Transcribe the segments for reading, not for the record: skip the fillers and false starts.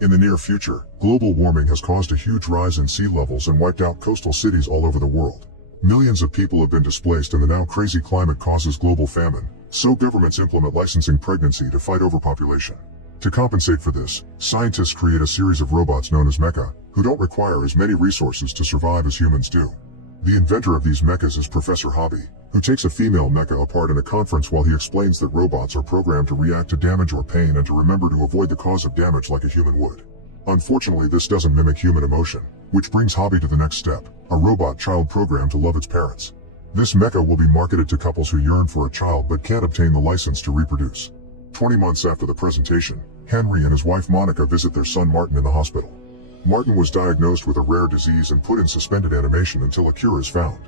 In the near future, global warming has caused a huge rise in sea levels and wiped out coastal cities all over the world. Millions of people have been displaced and the now crazy climate causes global famine, so governments implement licensing pregnancy to fight overpopulation. To compensate for this, scientists create a series of robots known as mecha, who don't require as many resources to survive as humans do. The inventor of these mechas is Professor Hobby, who takes a female mecha apart in a conference while he explains that robots are programmed to react to damage or pain and to remember to avoid the cause of damage like a human would. Unfortunately, this doesn't mimic human emotion, which brings Hobby to the next step, a robot child programmed to love its parents. This mecha will be marketed to couples who yearn for a child but can't obtain the license to reproduce. 20 months after the presentation, Henry and his wife Monica visit their son Martin in the hospital. Martin was diagnosed with a rare disease and put in suspended animation until a cure is found.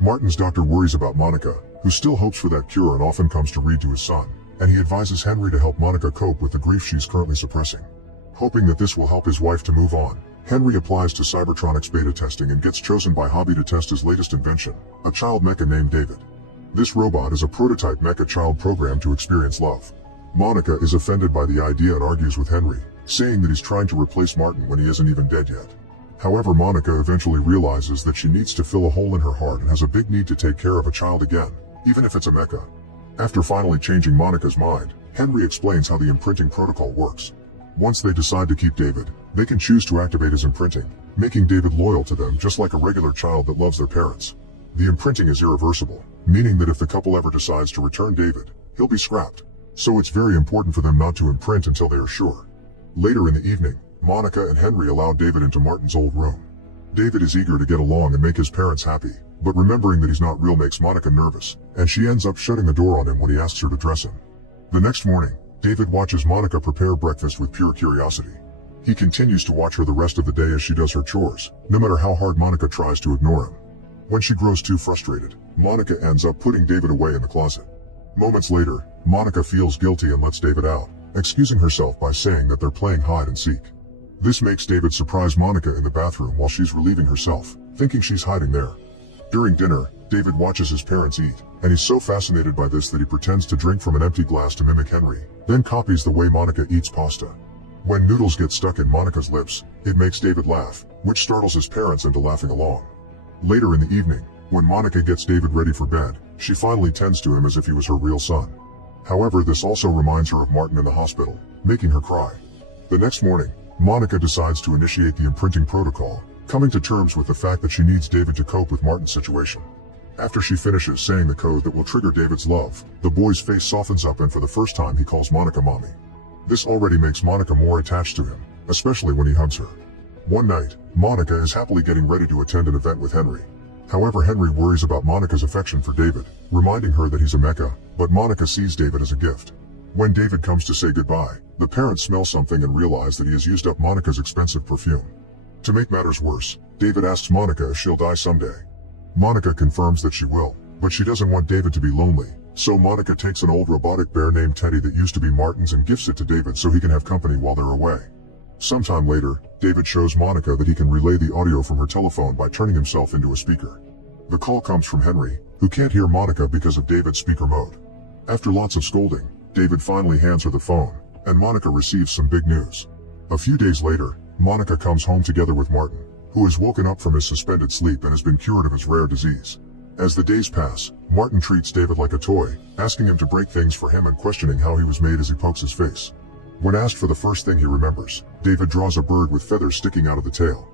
Martin's doctor worries about Monica, who still hopes for that cure and often comes to read to his son, and he advises Henry to help Monica cope with the grief she's currently suppressing. Hoping that this will help his wife to move on, Henry applies to Cybertronics beta testing and gets chosen by Hobby to test his latest invention, a child mecha named David. This robot is a prototype mecha child programmed to experience love. Monica is offended by the idea and argues with Henry, saying that he's trying to replace Martin when he isn't even dead yet. However, Monica eventually realizes that she needs to fill a hole in her heart and has a big need to take care of a child again, even if it's a mecha. After finally changing Monica's mind, Henry explains how the imprinting protocol works. Once they decide to keep David, they can choose to activate his imprinting, making David loyal to them just like a regular child that loves their parents. The imprinting is irreversible, meaning that if the couple ever decides to return David, he'll be scrapped. So it's very important for them not to imprint until they are sure. Later in the evening, Monica and Henry allow David into Martin's old room. David is eager to get along and make his parents happy, but remembering that he's not real makes Monica nervous, and she ends up shutting the door on him when he asks her to dress him. The next morning, David watches Monica prepare breakfast with pure curiosity. He continues to watch her the rest of the day as she does her chores, no matter how hard Monica tries to ignore him. When she grows too frustrated, Monica ends up putting David away in the closet. Moments later, Monica feels guilty and lets David out, excusing herself by saying that they're playing hide and seek. This makes David surprise Monica in the bathroom while she's relieving herself, thinking she's hiding there. During dinner, David watches his parents eat, and he's so fascinated by this that he pretends to drink from an empty glass to mimic Henry, then copies the way Monica eats pasta. When noodles get stuck in Monica's lips, it makes David laugh, which startles his parents into laughing along. Later in the evening, when Monica gets David ready for bed, she finally tends to him as if he was her real son. However, this also reminds her of Martin in the hospital, making her cry. The next morning, Monica decides to initiate the imprinting protocol, coming to terms with the fact that she needs David to cope with Martin's situation. After she finishes saying the code that will trigger David's love, the boy's face softens up and for the first time he calls Monica mommy. This already makes Monica more attached to him, especially when he hugs her. One night, Monica is happily getting ready to attend an event with Henry. However, Henry worries about Monica's affection for David, reminding her that he's a mecha, but Monica sees David as a gift. When David comes to say goodbye, the parents smell something and realize that he has used up Monica's expensive perfume. To make matters worse, David asks Monica if she'll die someday. Monica confirms that she will, but she doesn't want David to be lonely, so Monica takes an old robotic bear named Teddy that used to be Martin's and gifts it to David so he can have company while they're away. Sometime later, David shows Monica that he can relay the audio from her telephone by turning himself into a speaker. The call comes from Henry, who can't hear Monica because of David's speaker mode. After lots of scolding, David finally hands her the phone, and Monica receives some big news. A few days later, Monica comes home together with Martin, who has woken up from his suspended sleep and has been cured of his rare disease. As the days pass, Martin treats David like a toy, asking him to break things for him and questioning how he was made as he pokes his face. When asked for the first thing he remembers, David draws a bird with feathers sticking out of the tail.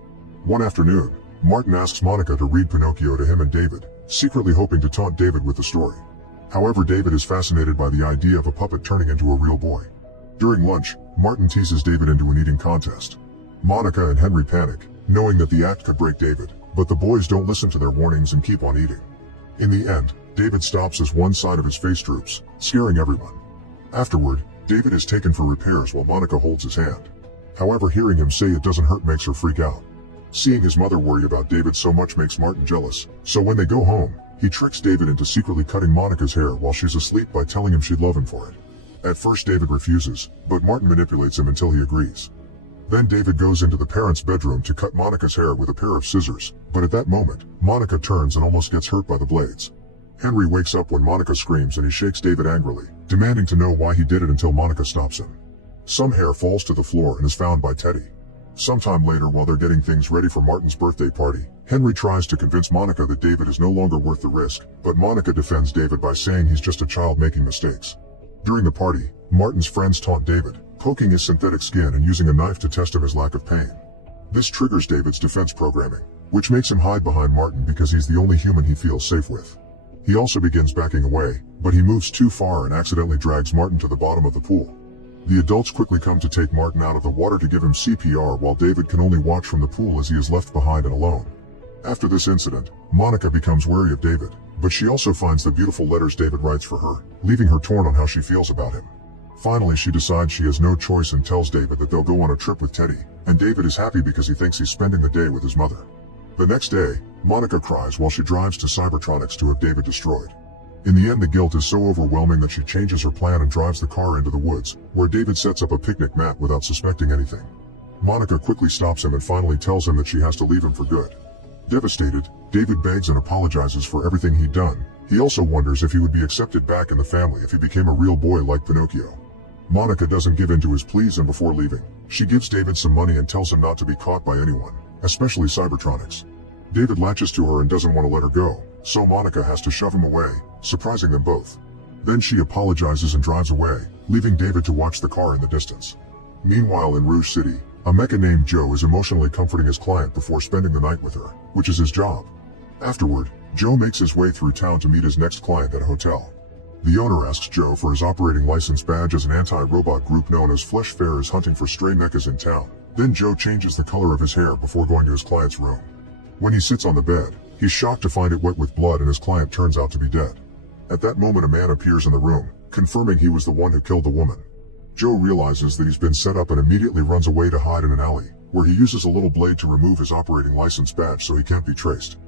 One afternoon, Martin asks Monica to read Pinocchio to him and David, secretly hoping to taunt David with the story. However, David is fascinated by the idea of a puppet turning into a real boy. During lunch, Martin teases David into an eating contest. Monica and Henry panic, knowing that the act could break David, but the boys don't listen to their warnings and keep on eating. In the end, David stops as one side of his face droops, scaring everyone. Afterward, David is taken for repairs while Monica holds his hand. However, hearing him say it doesn't hurt makes her freak out. Seeing his mother worry about David so much makes Martin jealous, so when they go home, he tricks David into secretly cutting Monica's hair while she's asleep by telling him she'd love him for it. At first David refuses, but Martin manipulates him until he agrees. Then David goes into the parents' bedroom to cut Monica's hair with a pair of scissors, but at that moment, Monica turns and almost gets hurt by the blades. Henry wakes up when Monica screams and he shakes David angrily, demanding to know why he did it until Monica stops him. Some hair falls to the floor and is found by Teddy. Sometime later, while they're getting things ready for Martin's birthday party, Henry tries to convince Monica that David is no longer worth the risk, but Monica defends David by saying he's just a child making mistakes. During the party, Martin's friends taunt David, poking his synthetic skin and using a knife to test his lack of pain. This triggers David's defense programming, which makes him hide behind Martin because he's the only human he feels safe with. He also begins backing away, but he moves too far and accidentally drags Martin to the bottom of the pool. The adults quickly come to take Martin out of the water to give him CPR while David can only watch from the pool as he is left behind and alone. After this incident, Monica becomes wary of David, but she also finds the beautiful letters David writes for her, leaving her torn on how she feels about him. Finally, she decides she has no choice and tells David that they'll go on a trip with Teddy, and David is happy because he thinks he's spending the day with his mother. The next day, Monica cries while she drives to Cybertronics to have David destroyed. In the end, the guilt is so overwhelming that she changes her plan and drives the car into the woods, where David sets up a picnic mat without suspecting anything. Monica quickly stops him and finally tells him that she has to leave him for good. Devastated, David begs and apologizes for everything he'd done. He also wonders if he would be accepted back in the family if he became a real boy like Pinocchio. Monica doesn't give in to his pleas, and before leaving, she gives David some money and tells him not to be caught by anyone, especially Cybertronics. David latches to her and doesn't want to let her go, so Monica has to shove him away, surprising them both. Then she apologizes and drives away, leaving David to watch the car in the distance. Meanwhile, in Rouge City, a mecha named Joe is emotionally comforting his client before spending the night with her, which is his job. Afterward, Joe makes his way through town to meet his next client at a hotel. The owner asks Joe for his operating license badge as an anti-robot group known as Flesh Fair is hunting for stray mechas in town. Then Joe changes the color of his hair before going to his client's room. When he sits on the bed, he's shocked to find it wet with blood and his client turns out to be dead. At that moment, a man appears in the room, confirming he was the one who killed the woman. Joe realizes that he's been set up and immediately runs away to hide in an alley, where he uses a little blade to remove his operating license badge so he can't be traced.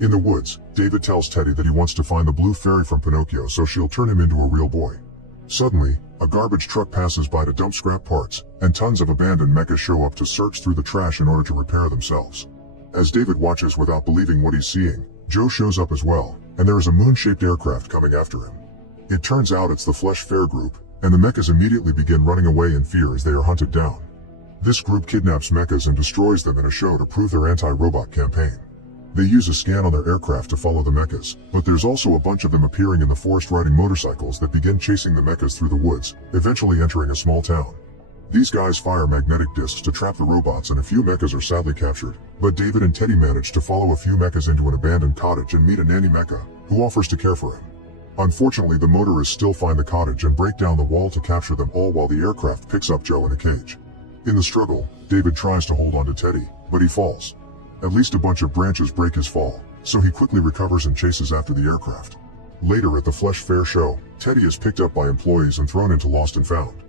In the woods, David tells Teddy that he wants to find the blue fairy from Pinocchio so she'll turn him into a real boy. Suddenly, a garbage truck passes by to dump scrap parts, and tons of abandoned mechas show up to search through the trash in order to repair themselves. As David watches without believing what he's seeing, Joe shows up as well, and there is a moon-shaped aircraft coming after him. It turns out it's the Flesh Fair group, and the mechas immediately begin running away in fear as they are hunted down. This group kidnaps mechas and destroys them in a show to prove their anti-robot campaign. They use a scan on their aircraft to follow the mechas, but there's also a bunch of them appearing in the forest riding motorcycles that begin chasing the mechas through the woods, eventually entering a small town. These guys fire magnetic discs to trap the robots and a few mechas are sadly captured, but David and Teddy manage to follow a few mechas into an abandoned cottage and meet a nanny mecha, who offers to care for him. Unfortunately, the motorists still find the cottage and break down the wall to capture them all while the aircraft picks up Joe in a cage. In the struggle, David tries to hold on to Teddy, but he falls. At least a bunch of branches break his fall, so he quickly recovers and chases after the aircraft. Later at the Flesh Fair show, Teddy is picked up by employees and thrown into Lost and Found.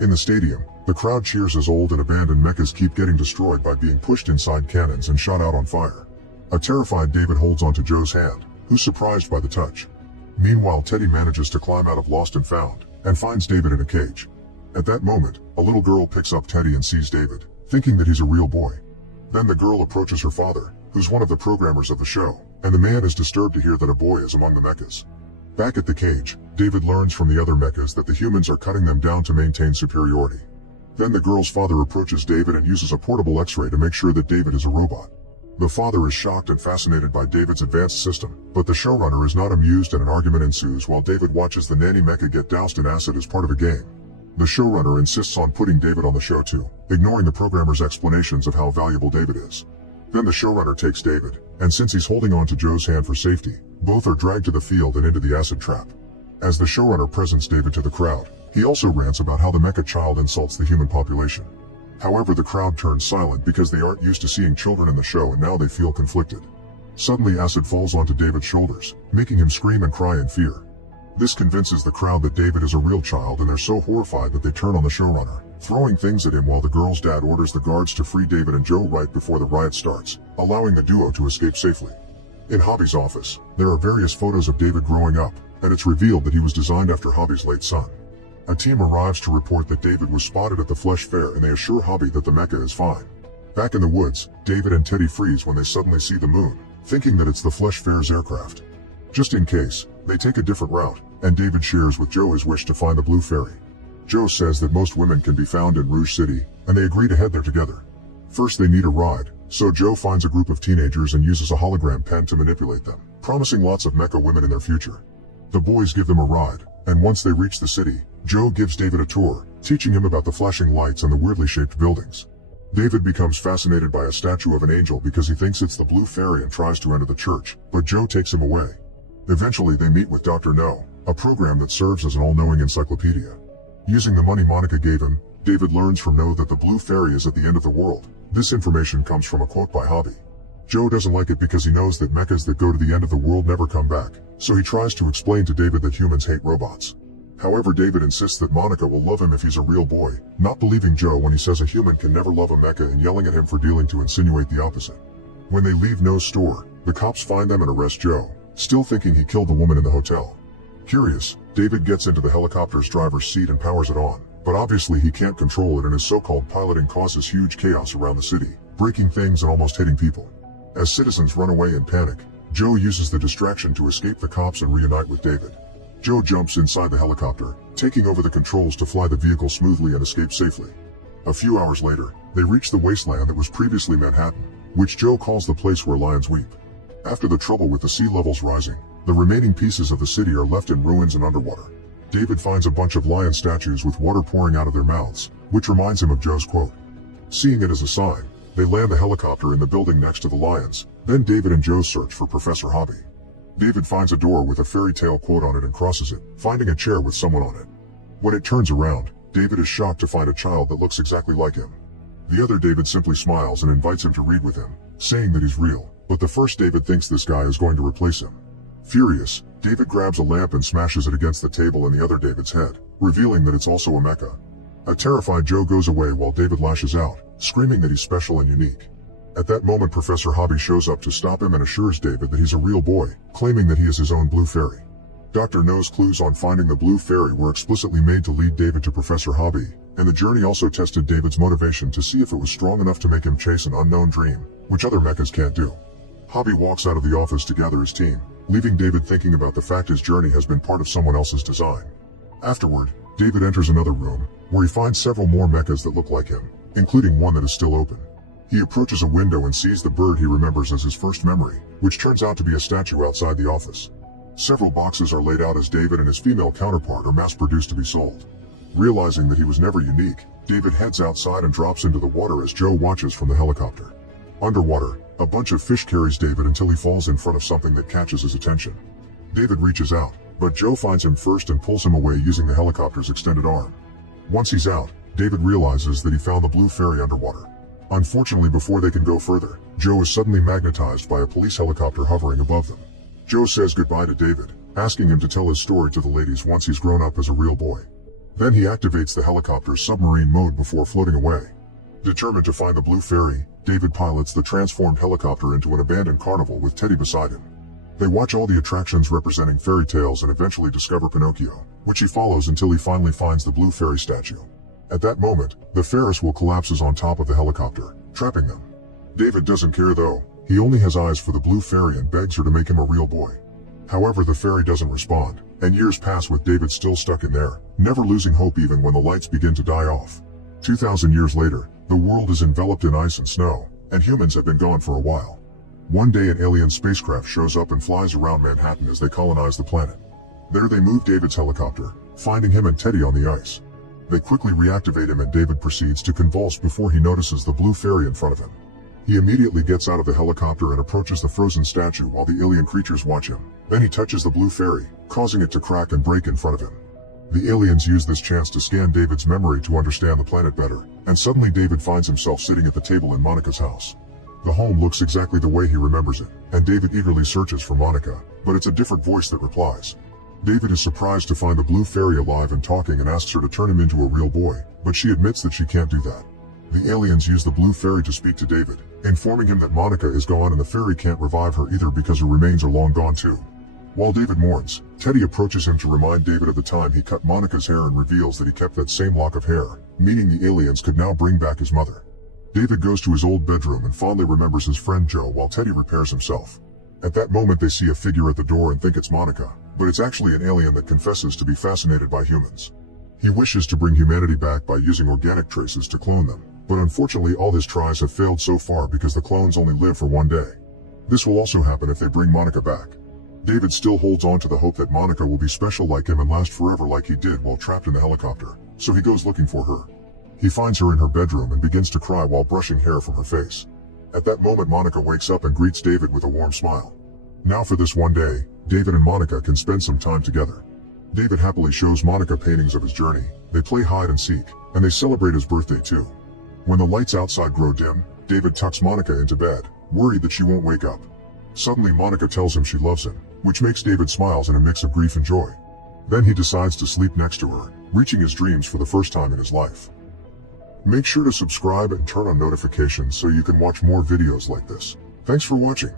In the stadium, the crowd cheers as old and abandoned mechas keep getting destroyed by being pushed inside cannons and shot out on fire. A terrified David holds onto Joe's hand, who's surprised by the touch. Meanwhile, Teddy manages to climb out of Lost and Found, and finds David in a cage. At that moment, a little girl picks up Teddy and sees David, thinking that he's a real boy. Then the girl approaches her father, who's one of the programmers of the show, and the man is disturbed to hear that a boy is among the mechas. Back at the cage, David learns from the other mechas that the humans are cutting them down to maintain superiority. Then the girl's father approaches David and uses a portable X-ray to make sure that David is a robot. The father is shocked and fascinated by David's advanced system, but the showrunner is not amused and an argument ensues while David watches the nanny mecha get doused in acid as part of a game. The showrunner insists on putting David on the show too, ignoring the programmer's explanations of how valuable David is. Then the showrunner takes David, and since he's holding on to Joe's hand for safety, both are dragged to the field and into the acid trap. As the showrunner presents David to the crowd, he also rants about how the mecha child insults the human population. However, the crowd turns silent because they aren't used to seeing children in the show and now they feel conflicted. Suddenly acid falls onto David's shoulders, making him scream and cry in fear. This convinces the crowd that David is a real child and they're so horrified that they turn on the showrunner, throwing things at him while the girl's dad orders the guards to free David and Joe right before the riot starts, allowing the duo to escape safely. In Hobby's office, there are various photos of David growing up, and it's revealed that he was designed after Hobby's late son. A team arrives to report that David was spotted at the Flesh Fair and they assure Hobby that the mecha is fine. Back in the woods, David and Teddy freeze when they suddenly see the moon, thinking that it's the Flesh Fair's aircraft. Just in case, they take a different route, and David shares with Joe his wish to find the blue fairy. Joe says that most women can be found in Rouge City, and they agree to head there together. First they need a ride, so Joe finds a group of teenagers and uses a hologram pen to manipulate them, promising lots of mecha women in their future. The boys give them a ride, and once they reach the city, Joe gives David a tour, teaching him about the flashing lights and the weirdly shaped buildings. David becomes fascinated by a statue of an angel because he thinks it's the Blue Fairy and tries to enter the church, but Joe takes him away. Eventually they meet with Dr. No, a program that serves as an all-knowing encyclopedia. Using the money Monica gave him, David learns from No that the Blue Fairy is at the end of the world. This information comes from a quote by Hobby. Joe doesn't like it because he knows that mechas that go to the end of the world never come back, so he tries to explain to David that humans hate robots. However, David insists that Monica will love him if he's a real boy, not believing Joe when he says a human can never love a mecha and yelling at him for dealing to insinuate the opposite. When they leave No's store, the cops find them and arrest Joe, still thinking he killed the woman in the hotel. Curious, David gets into the helicopter's driver's seat and powers it on, but obviously he can't control it and his so-called piloting causes huge chaos around the city, breaking things and almost hitting people. As citizens run away in panic, Joe uses the distraction to escape the cops and reunite with David. Joe jumps inside the helicopter, taking over the controls to fly the vehicle smoothly and escape safely. A few hours later, they reach the wasteland that was previously Manhattan, which Joe calls the place where lions weep. After the trouble with the sea levels rising, the remaining pieces of the city are left in ruins and underwater. David finds a bunch of lion statues with water pouring out of their mouths, which reminds him of Joe's quote. Seeing it as a sign, they land the helicopter in the building next to the lions, then David and Joe search for Professor Hobby. David finds a door with a fairy tale quote on it and crosses it, finding a chair with someone on it. When it turns around, David is shocked to find a child that looks exactly like him. The other David simply smiles and invites him to read with him, saying that he's real, but the first David thinks this guy is going to replace him. Furious, David grabs a lamp and smashes it against the table in the other David's head, revealing that it's also a mecha. A terrified Joe goes away while David lashes out, screaming that he's special and unique. At that moment Professor Hobby shows up to stop him and assures David that he's a real boy, claiming that he is his own Blue Fairy. Dr. No's clues on finding the Blue Fairy were explicitly made to lead David to Professor Hobby, and the journey also tested David's motivation to see if it was strong enough to make him chase an unknown dream, which other mechas can't do. Hobby walks out of the office to gather his team, leaving David thinking about the fact his journey has been part of someone else's design. Afterward, David enters another room, where he finds several more mechas that look like him, including one that is still open. He approaches a window and sees the bird he remembers as his first memory, which turns out to be a statue outside the office. Several boxes are laid out as David and his female counterpart are mass-produced to be sold. Realizing that he was never unique, David heads outside and drops into the water as Joe watches from the helicopter. Underwater, a bunch of fish carries David until he falls in front of something that catches his attention. David reaches out, but Joe finds him first and pulls him away using the helicopter's extended arm. Once he's out, David realizes that he found the Blue Fairy underwater. Unfortunately, before they can go further, Joe is suddenly magnetized by a police helicopter hovering above them. Joe says goodbye to David, asking him to tell his story to the ladies once he's grown up as a real boy. Then he activates the helicopter's submarine mode before floating away. Determined to find the Blue Fairy, David pilots the transformed helicopter into an abandoned carnival with Teddy beside him. They watch all the attractions representing fairy tales and eventually discover Pinocchio, which he follows until he finally finds the Blue Fairy statue. At that moment, the Ferris wheel collapses on top of the helicopter, trapping them. David doesn't care though, he only has eyes for the Blue Fairy and begs her to make him a real boy. However, the fairy doesn't respond, and years pass with David still stuck in there, never losing hope even when the lights begin to die off. 2,000 years later, the world is enveloped in ice and snow, and humans have been gone for a while. One day an alien spacecraft shows up and flies around Manhattan as they colonize the planet. There they move David's helicopter, finding him and Teddy on the ice. They quickly reactivate him and David proceeds to convulse before he notices the Blue Fairy in front of him. He immediately gets out of the helicopter and approaches the frozen statue while the alien creatures watch him. Then he touches the Blue Fairy, causing it to crack and break in front of him. The aliens use this chance to scan David's memory to understand the planet better, and suddenly David finds himself sitting at the table in Monica's house. The home looks exactly the way he remembers it, and David eagerly searches for Monica, but it's a different voice that replies. David is surprised to find the Blue Fairy alive and talking and asks her to turn him into a real boy, but she admits that she can't do that. The aliens use the Blue Fairy to speak to David, informing him that Monica is gone and the fairy can't revive her either because her remains are long gone too. While David mourns, Teddy approaches him to remind David of the time he cut Monica's hair and reveals that he kept that same lock of hair, meaning the aliens could now bring back his mother. David goes to his old bedroom and fondly remembers his friend Joe while Teddy repairs himself. At that moment they see a figure at the door and think it's Monica, but it's actually an alien that confesses to be fascinated by humans. He wishes to bring humanity back by using organic traces to clone them, but unfortunately all his tries have failed so far because the clones only live for one day. This will also happen if they bring Monica back. David still holds on to the hope that Monica will be special like him and last forever like he did while trapped in the helicopter, so he goes looking for her. He finds her in her bedroom and begins to cry while brushing hair from her face. At that moment Monica wakes up and greets David with a warm smile. Now for this one day, David and Monica can spend some time together. David happily shows Monica paintings of his journey, they play hide and seek, and they celebrate his birthday too. When the lights outside grow dim, David tucks Monica into bed, worried that she won't wake up. Suddenly Monica tells him she loves him, which makes David smiles in a mix of grief and joy. Then he decides to sleep next to her, reaching his dreams for the first time in his life. Make sure to subscribe and turn on notifications so you can watch more videos like this. Thanks for watching.